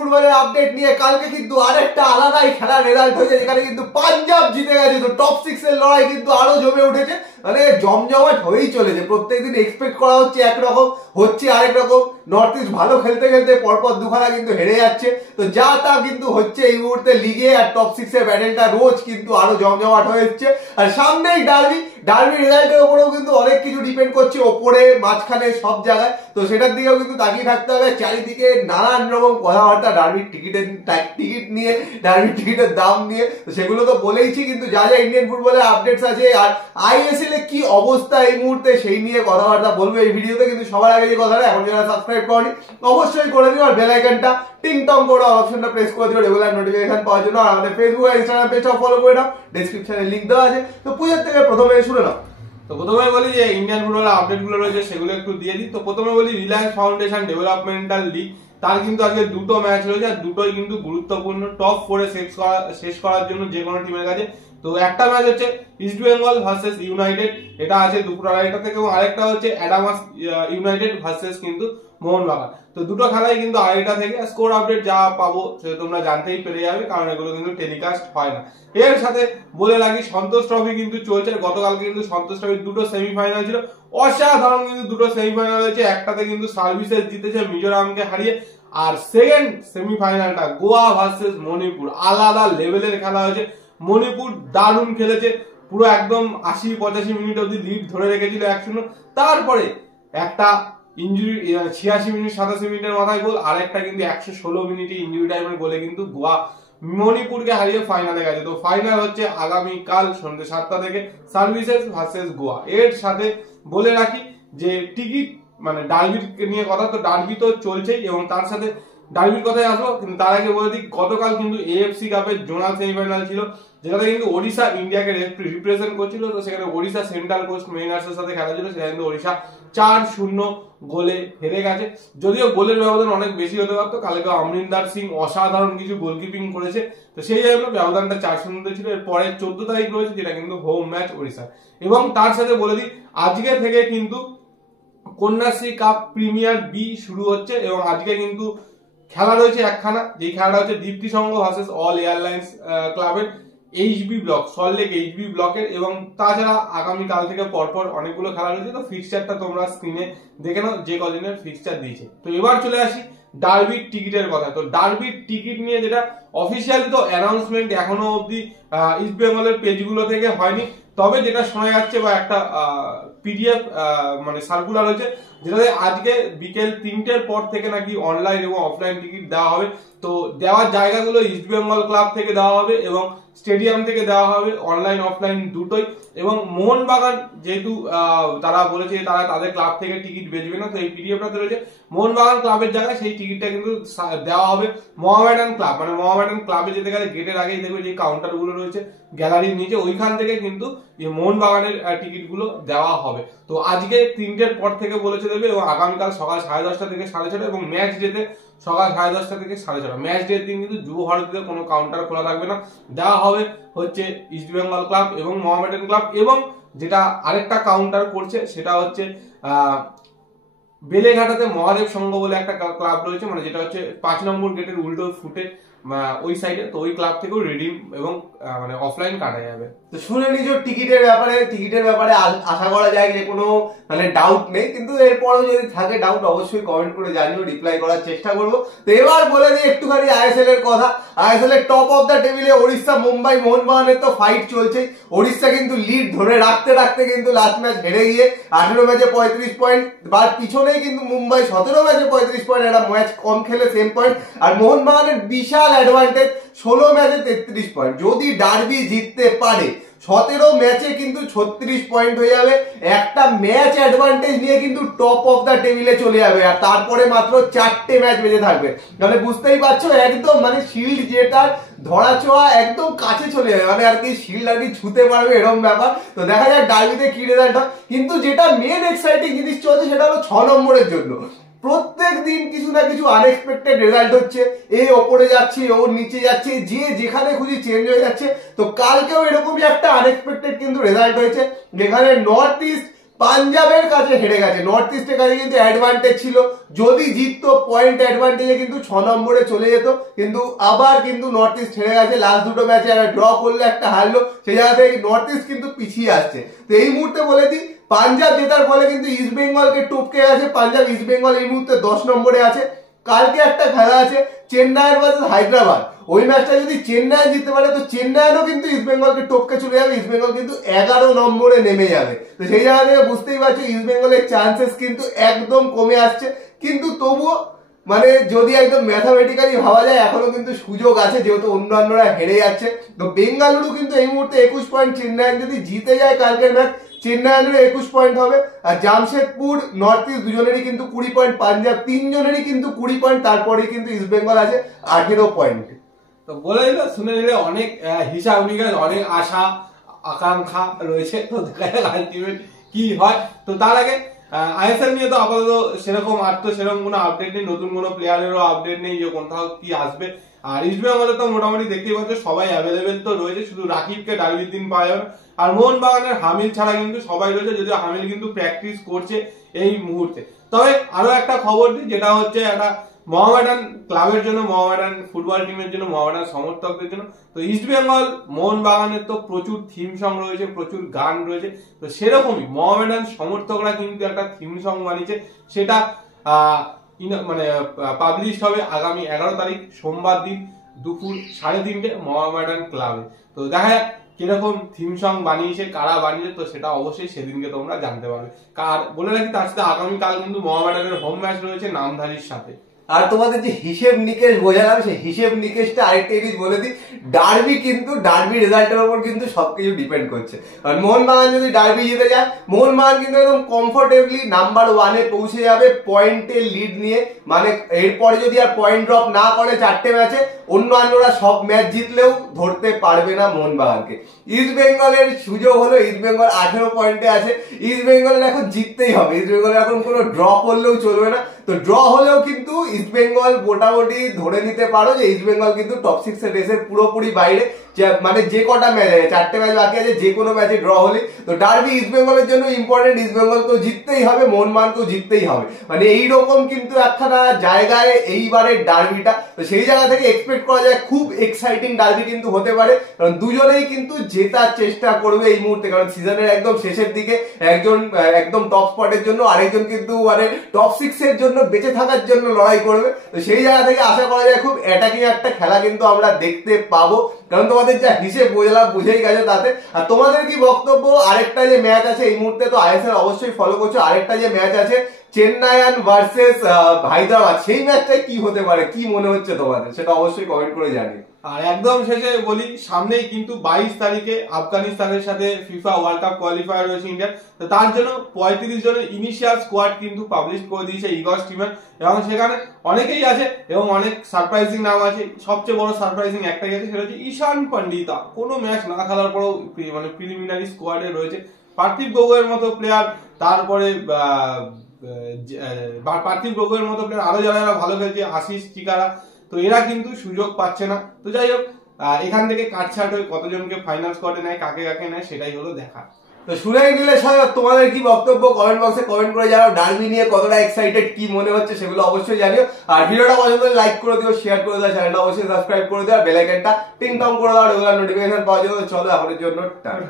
ফুটবলের আপডেট নিয়ে কালকে কিন্তু আরেকটা আলাদাই খেলার রেজাল্ট হয়েছে, যেখানে কিন্তু পাঞ্জাব জিতে গেছে। তো টপ 6 এর লড়াই কিন্তু আরো জমে উঠেছে, মানে জমজমাট হয়েই চলেছে। প্রত্যেকদিন এক্সপেক্ট করা হচ্ছে একরকম, হচ্ছে আরেক রকম। নর্থ ইস্ট ভালো খেলতে খেলতে পরপর দুখানা কিন্তু হেরে যাচ্ছে। তো যা তা কিন্তু হচ্ছে এই মুহূর্তে লিগে, আর টপ 6 এর ব্যাটেলটা রোজ কিন্তু আরো জমজমাট হয়ে যাচ্ছে। আর সামনেই ডার্বি রেজাল্টের উপরেও কিন্তু অনেক কিছু ডিপেন্ড করছে, ওপরে মাঝখানে সব জায়গায়। তো সেটার দিকেও কিন্তু তাকিয়ে থাকতে হবে। চারিদিকে নানান রকম কথাবার্তা ডার্বির টিকিট নিয়ে, ডার্বির টিকিটের দাম নিয়ে, সেগুলো তো বলেইছি। কিন্তু যা যা ইন্ডিয়ান ফুটবলের আপডেটস আছে আর আইএসএল এ কি অবস্থা এই মুহূর্তে, সেই নিয়ে কথাবার্তা বলবো এই ভিডিওতে। কিন্তু সবার আগে যে কথাটা, এখন যারা সাবস্ক্রাইব করেনি অবশ্যই করে দিও, আর বেল আইকনটা টিং টং করে অপশনটা প্রেস করে দিও রেগুলার নোটিফিকেশন পাওয়ার জন্য। আর আমাদের ফেসবুক আর ইনস্টাগ্রাম পেজটাও ফলো করে নাও, ডেসক্রিপশনে লিংক দেওয়া আছে। তো পূজার থেকে প্রথমে শুনে নাও। তো প্রথমে বলি যে ইন্ডিয়ান ফুটবলের আপডেট গুলো রয়েছে সেগুলো একটু দিয়ে দিই। তো প্রথমে বলি রিলায়েন্স ফাউন্ডেশন ডেভেলপমেন্টাল লিগ, তার কিন্তু আজকে দুটো ম্যাচ রয়েছে, আর দুটোই কিন্তু গুরুত্বপূর্ণ টপ 4 শেষ করার জন্য যে কোনো টিমের কাছে। তো একটা ম্যাচ হচ্ছে ইস্ট বেঙ্গল ভার্সেস ইউনাইটেড, এটা আছে দুপুর 2:30টা থেকে, এবং আরেকটা হচ্ছে অ্যাডামাস ইউনাইটেড ভার্সেস কিন্তু মোহনবাগান। তো দুটো খেলাই কিন্তু 2:30টা থেকে। স্কোর আপডেট যা পাবো সেটা তোমরা জানতেই পেরে যাবে, কারণ এগুলো কিন্তু টেলিকাস্ট হয় না। এর সাথে বলে রাখি সন্তোষ ট্রফি কিন্তু চলছে। গতকালকে কিন্তু সন্তোষ ট্রফির দুটো সেমিফাইনাল ছিল, অসাধারণ কিন্তু দুটো সেমিফাইনাল হয়েছে। একটাতে কিন্তু সার্ভিসেস জিতেছে মিজোরামকে হারিয়ে, আর সেকেন্ড সেমিফাইনালটা গোয়া ভার্সেস মণিপুর, আলাদা লেভেলের খেলা হয়েছে। মণিপুর দারুণ খেলেছে, পুরো একদম 80-85 মিনিট অব্দি লিড ধরে রেখেছিল 1-0। তারপরে একটা ইনজুরি 86 মিনিট 87 মিনিটের মাথায় গোল, আর একটা কিন্তু 116 মিনিটে ইনজুরি টাইমের গোলে কিন্তু গোয়া মণিপুরকে হারিয়ে ফাইনালে গেছে। তো ফাইনাল হচ্ছে আগামীকাল সন্ধ্যে 7টা থেকে, সার্ভিসেস ভার্সেস গোয়া। এর সাথে বলে রাখি যে টিকিট, মানে ডার্বির নিয়ে কথা, তো ডার্বি তো চলছেই, এবং তার সাথে ডার্বির কথায় আসবো। কিন্তু তার আগে বলে দিই, গতকাল কিন্তু এএফসি কাপের জোনাল সেমিফাইনাল ছিল, যেখানে কিন্তু ওড়িশা ইন্ডিয়াকে রিপ্রেজেন্ট করছিল। তো সেখানে ওড়িশা সেন্ট্রাল কোস্ট মেরিনার্সের সাথে খেলা ছিল, সেখানে কিন্তু ওড়িশা 4-0 গোলে হেরে গেছে। যদিও গোলের ব্যবধান অনেক বেশি হতে পারতো, কালকে অমরিন্দর সিং অসাধারণ কিছু গোলকিপিং করেছে, তো সেই জন্য ব্যবধানটা 4-0 ছিল। এর পরে 14 তারিখ রয়েছে, যেটা কিন্তু হোম ম্যাচ ওড়িশা। এবং তার সাথে বলে দিই, আজকে থেকে কিন্তু কন্যাশ্রী কাপ প্রিমিয়ার বি শুরু হচ্ছে, এবং আজকে কিন্তু খেলা রয়েছে একখানা, যে খেলাটা হচ্ছে দীপ্তি সংঘ ভার্সেস অল এয়ারলাইন্স ক্লাবের এইচবি ব্লক, সল্টলেক এইচবি ব্লকের। এবং তাছাড়া আগামীকাল থেকে পরপর অনেকগুলো খেলা রয়েছে। তো ফিক্সচারটা তোমরা স্ক্রিনে দেখে নাও, যে কদিনের ফিক্সচার দিয়েছে। তো এবার চলে আসি ডার্বির টিকিটের কথা। তো ডার্বির টিকিট নিয়ে যেটা অফিসিয়ালি তো অ্যানাউন্সমেন্ট এখনো অব্দি ইস্ট বেঙ্গলের পেজগুলো থেকে হয়নি, তবে যেটা শোনা যাচ্ছে বা একটা পিডিএফ মানে সার্কুলার হয়েছে, যেটাতে আজকে বিকেল 3টের পর থেকে নাকি অনলাইন এবং অফলাইন টিকিট দেওয়া হবে। তো দেওয়ার জায়গাগুলো ইস্ট বেঙ্গল ক্লাব থেকে দেওয়া হবে এবং স্টেডিয়াম থেকে দেওয়া হবে, অনলাইন অফলাইন দুটোই। এবং মোহনবাগান যেহেতু তারা বলেছে তারা তাদের ক্লাব থেকে টিকিট বেচবে না, তো এই পিডিএফটাতে রয়েছে মোহনবাগান ক্লাবের জায়গায় সেই টিকিটটা কিন্তু দেওয়া হবে মোহামেডান ক্লাব। মানে মোহামেডান ক্লাবে যেতে গেলে গেটের আগেই দেখবে যে কাউন্টার গুলো রয়েছে গ্যালারির নিচে, ওইখান থেকে কিন্তু মোহনবাগানের টিকিট গুলো দেওয়া হবে। তো আজকে 3টের পর থেকে বলেছে দেবে, এবং আগামীকাল সকাল 10:30 থেকে 6:30, এবং ম্যাচ ডেতে সকাল 10:30 থেকে 6:30। ম্যাচ ডের দিন কিন্তু যুব ভারতীতে কোনো কাউন্টার খোলা থাকবে না, দেওয়া হবে হচ্ছে ইস্ট বেঙ্গল ক্লাব এবং মোহামেডান ক্লাব। এবং যেটা আরেকটা কাউন্টার করছে সেটা হচ্ছে বেলেঘাটাতে মহাদেব সংঘ বলে একটা ক্লাব রয়েছে, মানে যেটা হচ্ছে 5 নম্বর গেটের উল্টো ফুটে ওই সাইডে। তো ওই ক্লাব থেকেও রিডিম এবং মানে অফলাইন কাটা যাবে। তো শুনে নিজের টিকিটের ব্যাপারে আশা করা যায় যে কোনো মানে ডাউট নেই, কিন্তু এরপরেও যদি থাকে ডাউট অবশ্যই কমেন্ট করে জানিও, রিপ্লাই করার চেষ্টা করবো। তো এবার বলে দিই একটুখানি আইএসএল এর কথা। আইএসএল এর টপ অফ দ্য টেবিলে ওড়িশা, মুম্বাই, মোহনবাগানের তো ফাইট চলছে। ওড়িশা কিন্তু লিড ধরে রাখতে রাখতে কিন্তু লাস্ট ম্যাচ হেরে গিয়ে 18 ম্যাচে 35 পয়েন্ট, বা পিছনেই কিন্তু মুম্বাই 17 ম্যাচে 35 পয়েন্ট, একটা ম্যাচ কম খেলে সেম পয়েন্ট। আর মোহনবাগানের বিশাল অ্যাডভান্টেজ, 16 ম্যাচে 33 পয়েন্ট। যদি ডার্বি জিততে পারে 17 ম্যাচে কিন্তু 36 পয়েন্ট হয়ে যাবে, একটা ম্যাচ অ্যাডভান্টেজ নিয়ে কিন্তু টপ অফ দ্য টেবিলে চলে যাবে। আর তারপরে মাত্র 4টে ম্যাচ বেঁচে থাকবে, তাহলে বুঝতেই পারছো একদম মানে শিল্ড যেটা ধরা ছোঁয়া একদম কাছে চলে যাবে, মানে আর কি শিল্ড আর কি ছুতে পারবে এরকম ব্যাপার। তো দেখা যাক ডার্বিতে কি রেজাল্ট হয়। কিন্তু যেটা মেন এক্সাইটিং জিনিস চলছে সেটা হলো 6 নম্বরের জন্য। প্রত্যেক দিন কিছু না কিছু আনএক্সপেক্টেড রেজাল্ট হচ্ছে, এই ওপরে যাচ্ছে ওর নিচে যাচ্ছে, যে যেখানে খুঁজি চেঞ্জ হয়ে যাচ্ছে। তো কালকেও এরকমই একটা আনএক্সপেক্টেড কিন্তু রেজাল্ট হয়েছে, যেখানে নর্থ ইস্ট পাঞ্জাবের কাছে হেরে গেছে। নর্থ ইস্টের কাছে কিন্তু অ্যাডভান্টেজ ছিল, যদি জিততো পয়েন্ট অ্যাডভান্টেজে কিন্তু 6 নম্বরে চলে যেত, কিন্তু আবার কিন্তু নর্থ ইস্ট হেরে গেছে। লাস্ট দুটো ম্যাচে একটা ড্র করলো, একটা হারলো, সেই জায়গা থেকে নর্থ ইস্ট কিন্তু পিছিয়ে আসছে। তো এই মুহূর্তে বলে দিই, পাঞ্জাব জেতার ফলে কিন্তু ইস্ট বেঙ্গলকে টপকে গেছে। পাঞ্জাব, ইস্ট বেঙ্গল এই মুহূর্তে 10 নম্বরে আছে। কালকে একটা খেলা আছে চেন্নাইয়ের ভার্সেস হায়দ্রাবাদ, ওই ম্যাচটা যদি চেন্নাই জিততে পারে তো চেন্নাইয়েরও কিন্তু ইস্ট বেঙ্গলকে টপকে চলে যাবে, ইস্ট বেঙ্গল কিন্তু 11 নম্বরে নেমে যাবে। তো সেই জায়গা থেকে বুঝতেই পারছো ইস্ট বেঙ্গলের চান্সেস কিন্তু একদম কমে আসছে। কিন্তু তবুও মানে যদি একদম ম্যাথামেটিক্যালি ভাবা যায় এখনো কিন্তু সুযোগ আছে, যেহেতু অন্যান্যরা হেরে যাচ্ছে। তো বেঙ্গালুরু কিন্তু এই মুহূর্তে 21 পয়েন্ট, চেন্নাই যদি জিতে যায় কালকের ম্যাচ চেন্নাইয়ের 21 পয়েন্ট হবে। আর জামশেদপুর, নর্থ ইস্ট দুজনেরই কিন্তু 20 পয়েন্ট, পাঞ্জাব তিনজনেরই কিন্তু 20 পয়েন্ট, তারপরে কিন্তু ইস্ট বেঙ্গল আছে 18 পয়েন্ট। তো বলে দিলে শুনে নিলে অনেক হিসাব নিকাশ, অনেক আশা আকাঙ্ক্ষা রয়েছে। তো দেখা যাক আলটিমেট কি হয়। তো তার আগে আইএসএল নিয়ে তো আপাতত সেরকম সেরকম কোনো আপডেট নেই, নতুন কোনো প্লেয়ারেরও আপডেট নেই যে কোথাও কি আসবে। আর ইস্ট বেঙ্গলে তো মোটামুটি দেখতেই পাচ্ছ সবাই অ্যাভেলেবেল তো রয়েছে, শুধু রাকিবকে ডার্বির দিন পাওয়া যাবে। আর মোহনবাগানের হামিল ছাড়া কিন্তু সবাই রয়েছে, যদিও হামিল কিন্তু প্র্যাকটিস করছে এই মুহূর্তে। তবে আরো একটা খবর দিই, যেটা হচ্ছে একটা মোহামেডান ক্লাবের জন্য, মোহামেডান ফুটবল টিমের জন্য, মোহামেডান সমর্থকদের জন্য। তো ইস্ট বেঙ্গল মোহনবাগানের তো প্রচুর থিম সং রয়েছে, প্রচুর গান রয়েছে। তো সেরকমই মোহামেডান সমর্থকরা কিন্তু একটা থিম সং বানিয়েছে, সেটা মানে পাবলিশ হবে আগামী 11 তারিখ সোমবার দিন দুপুর 3:30 মোহামেডান ক্লাবে। তো দেখা যাক কিরকম থিম সং বানিয়েছে, কারা বানিয়েছে, তো সেটা অবশ্যই সেদিনকে তোমরা জানতে পারবে। কার বলে রাখি, তার সাথে আগামীকাল কিন্তু মোহামেডানের হোম ম্যাচ রয়েছে নামধারীর সাথে। আর তোমাদের যে হিসেব নিকেশ বোঝালাম, সেই হিসেব নিকেশটা আরেকটা জিনিস বলে দিই, ডার্বি কিন্তু ডার্বি রেজাল্টের উপর কিন্তু সবকিছু ডিপেন্ড করছে। আর মোহনবাগান যদি ডার্বি জিতে যায়, মোহনবাগান কিন্তু একদম কমফোর্টেবলি নাম্বার 1-এ পৌঁছে যাবে পয়েন্টের লিড নিয়ে। মানে এরপরে যদি আর পয়েন্ট ড্রপ না করে 4টে ম্যাচে, অন্যান্যরা সব ম্যাচ জিতলেও ধরতে পারবে না মোহনবাগানকে। ইস্ট বেঙ্গলের সুযোগ হলো, ইস্ট বেঙ্গল 18 পয়েন্টে আছে, ইস্ট বেঙ্গলের এখন জিততেই হবে। ইস্ট বেঙ্গলের এখন কোনো ড্র করলেও চলবে না। তো ড্র হলেও কিন্তু ইস্ট বেঙ্গল মোটামুটি ধরে নিতে পারো যে ইস্ট বেঙ্গল কিন্তু টপ 6 এর রেসের পুরোপুরি বাইরে। মানে যে কটা ম্যাচ আছে, 4টে ম্যাচ বাকি আছে, যে কোনো ম্যাচে ড্র হলে তো ডার্বি ইস্ট বেঙ্গলের জন্য ইম্পর্টেন্ট। ইস্ট বেঙ্গলকেও জিততেই হবে, মোহনবাগানকেও জিততেই হবে। মানে এইরকম কিন্তু একখানা জায়গায় এইবারের ডার্বিটা, তো সেই জায়গা থেকে এক্সপেক্ট করা যায় খুব এক্সাইটিং ডার্বি কিন্তু হতে পারে। কারণ দুজনেই কিন্তু জেতার চেষ্টা করবে এই মুহূর্তে, কারণ সিজনের একদম শেষের দিকে একজন একদম টপ স্পটের জন্য, আরেকজন কিন্তু মানে টপ 6 এর জন্য বেঁচে থাকার জন্য লড়াই করবে। তো সেই জায়গা থেকে আশা করা যায় খুব অ্যাটাকিং একটা খেলা কিন্তু আমরা দেখতে পাবো। কারণ তোমাদের যা হিসেব বোঝালাম, বুঝেই গেছে তাতে। আর তোমাদের কি বক্তব্য? আরেকটা যে ম্যাচ আছে এই মুহূর্তে, তো আইএসএল অবশ্যই ফলো করছো, আরেকটা যে ম্যাচ আছে চেন্নাইয়ান ভার্সেস হায়দ্রাবাদ, সেই ম্যাচটাই কি হতে পারে, কি মনে হচ্ছে তোমাদের, সেটা অবশ্যই কমেন্ট করে জানিও। আর একদম শেষে বলি, সামনেই কিন্তু 22 তারিখে আফগানিস্তানের সাথে ফিফা ওয়ার্ল্ড কাপ কোয়ালিফায়ার রয়েছে ইন্ডিয়ার। তো তার জন্য 35 জনের ইনিশিয়াল স্কোয়াড কিন্তু পাবলিশ করে দিয়েছে ইগস টিমের, এবং সেখানে অনেকেই আছে এবং অনেক সারপ্রাইজিং নাম আছে। সবচেয়ে বড় সারপ্রাইজিং একটাই আছে, সেটা হচ্ছে ঈশান পান্ডিতা কোনো ম্যাচ না খেলার পরেও মানে প্রিলিমিনারি স্কোয়াডে রয়েছে। পার্থিব গগৈয়ের মতো প্লেয়ার, তারপরে পার্থিব গগৈয়ের মতো প্লেয়ার, আরো যারা ভালো খেলছে, আশিস চিকারা, তো এরা কিন্তু সুযোগ পাচ্ছে না। তো যাই হোক, এখান থেকে কাটছাট হয়ে কতজনকে ফাইনাল স্কোয়াডে নেয়, কাকে কাকে নেয়, সেটাই হলো দেখা। তো শুনেই নিলে সবাই, তোমাদের কি বক্তব্য কমেন্ট বক্সে কমেন্ট করে জানাও। ডার্বি নিয়ে কতটা এক্সাইটেড, কি মনে হচ্ছে সেগুলো অবশ্যই জানিও। আর ভিডিওটা পছন্দ হলে লাইক করে দিও, শেয়ার করে দাও, চ্যানেলটা অবশ্যই সাবস্ক্রাইব করে দিও, আর বেল আইকনটা টিং টং করে দাও রেগুলার নোটিফিকেশন পাওয়ার জন্য। চলো এখনের জন্য টাটা।